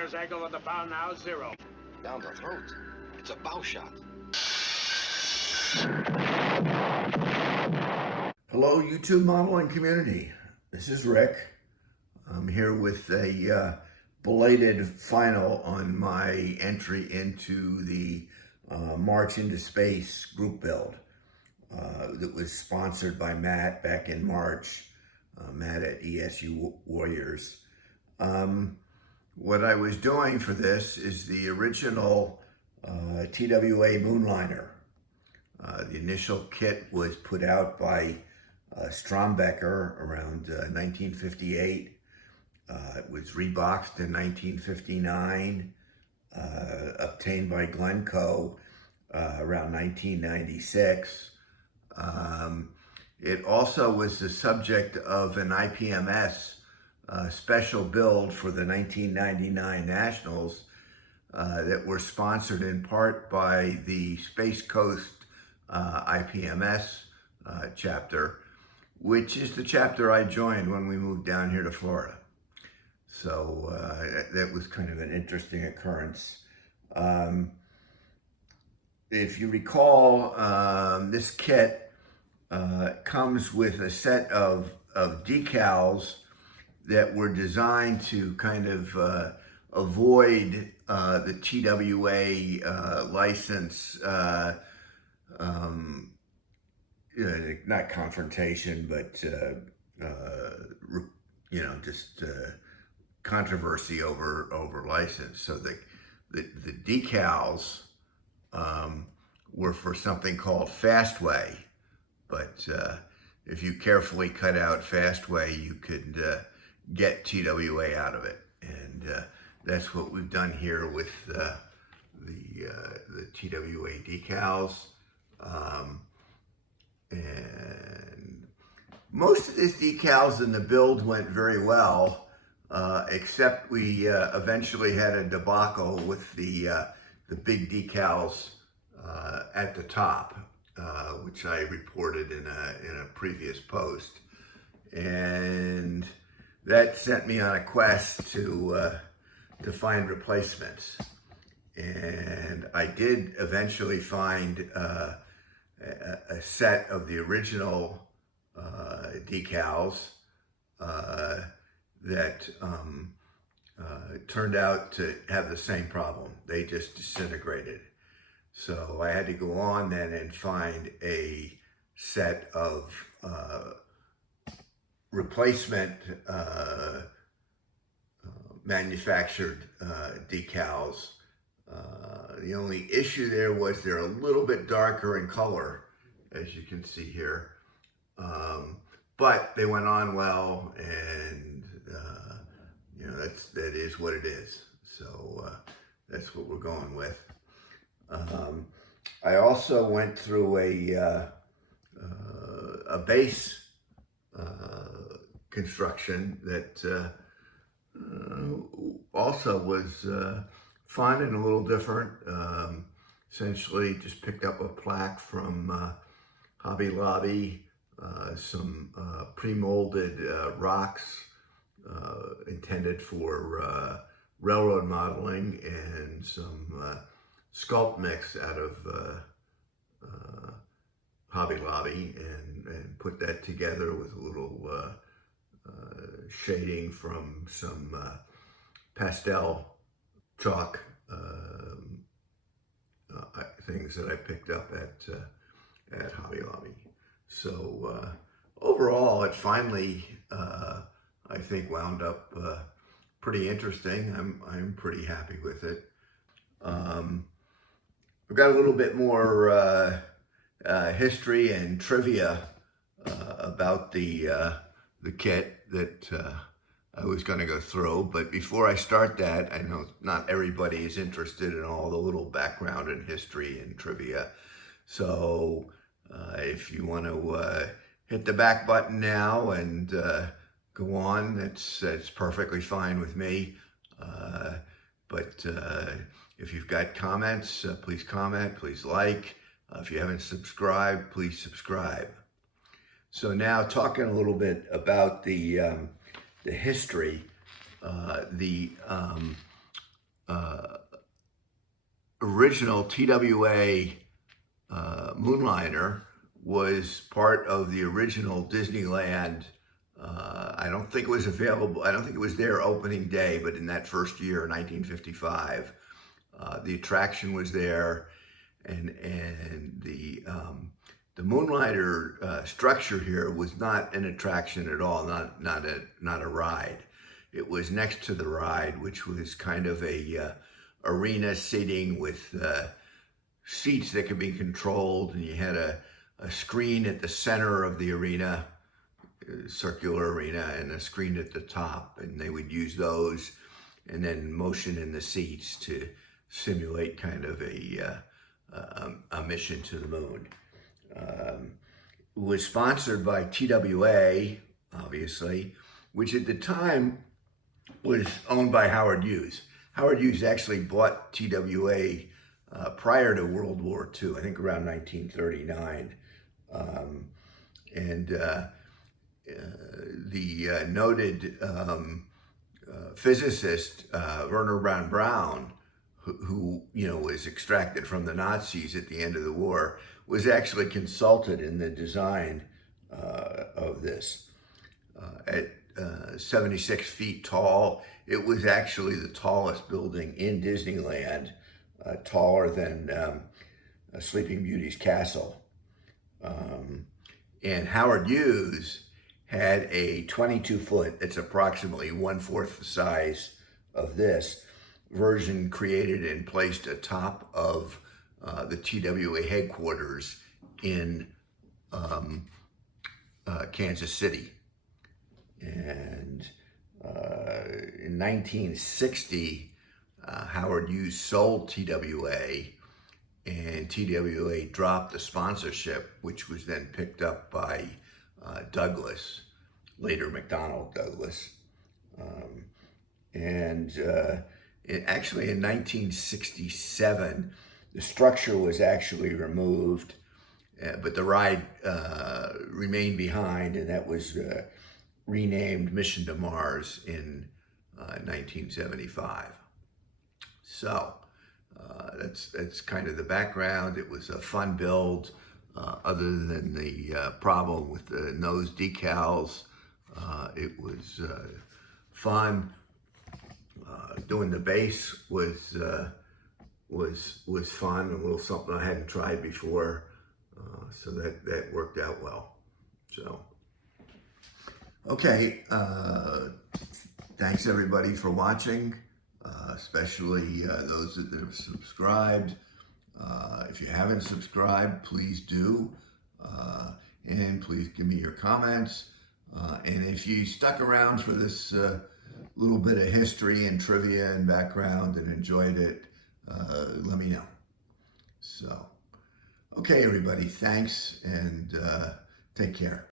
Fire's angle of the bow now, 0. Down the throat. It's a bow shot. Hello, YouTube modeling community. This is Rick. I'm here with a belated final on my entry into the March into Space group build that was sponsored by Matt back in March, Matt at ESU Warriors. What I was doing for this is the original TWA Moonliner. The initial kit was put out by Strombecker around 1958. It was reboxed in 1959, obtained by Glencoe around 1996. It also was the subject of an IPMS special build for the 1999 Nationals that were sponsored in part by the Space Coast IPMS chapter, which is the chapter I joined when we moved down here to Florida. So that was kind of an interesting occurrence. If you recall, this kit comes with a set of decals that were designed to kind of avoid the TWA license, not confrontation, but just controversy over license. So the decals were for something called Fastway, but if you carefully cut out Fastway, you could get TWA out of it, and that's what we've done here with the TWA decals. And most of these decals in the build went very well, except we eventually had a debacle with the big decals at the top, which I reported in a previous post, and that sent me on a quest to find replacements. And I did eventually find a set of the original decals that turned out to have the same problem. They just disintegrated. So I had to go on then and find a set of replacement manufactured decals. The only issue there was they're a little bit darker in color, as you can see here, but they went on well, and that is what it is. So that's what we're going with. I also went through a base construction that also was fun and a little different. Essentially just picked up a plaque from Hobby Lobby, some pre-molded rocks intended for railroad modeling, and some sculpt mix out of Hobby Lobby, and put that together with a little shading from some pastel chalk things that I picked up at Hobby Lobby. So overall, it finally, I think, wound up pretty interesting. I'm pretty happy with it. We've got a little bit more history and trivia about the kit that I was going to go through. But before I start that, I know not everybody is interested in all the little background and history and trivia. So if you want to hit the back button now and go on, that's perfectly fine with me. But if you've got comments, please comment, please like. If you haven't subscribed, please subscribe. So now, talking a little bit about the history, the original TWA Moonliner was part of the original Disneyland. I don't think it was available. I don't think it was there opening day, but in that first year, 1955, the attraction was there, and the Moonliner structure here was not an attraction at all, not a ride. It was next to the ride, which was kind of a arena seating with seats that could be controlled, and you had a screen at the center of the arena, circular arena, and a screen at the top, and they would use those and then motion in the seats to simulate kind of a mission to the moon. It was sponsored by TWA, obviously, which at the time was owned by Howard Hughes. Howard Hughes actually bought TWA prior to World War II, I think around 1939. The noted physicist Werner von Braun, who was extracted from the Nazis at the end of the war, was actually consulted in the design of this. At 76 feet tall, it was actually the tallest building in Disneyland, taller than Sleeping Beauty's castle. And Howard Hughes had a 22-foot, it's approximately 1/4 the size of this, version created and placed atop of the TWA headquarters in Kansas City. And in 1960, Howard Hughes sold TWA, and TWA dropped the sponsorship, which was then picked up by Douglas, later McDonnell Douglas. Actually in 1967, the structure was actually removed, but the ride remained behind, and that was renamed Mission to Mars in 1975. So that's kind of the background. It was a fun build, other than the problem with the nose decals. It was fun. Doing the base was fun, a little something I hadn't tried before, so that worked out well. So, okay, thanks everybody for watching, especially those that have subscribed. If you haven't subscribed, please do, and please give me your comments. And if you stuck around for this little bit of history and trivia and background and enjoyed it, let me know. So, okay, everybody, thanks, and take care.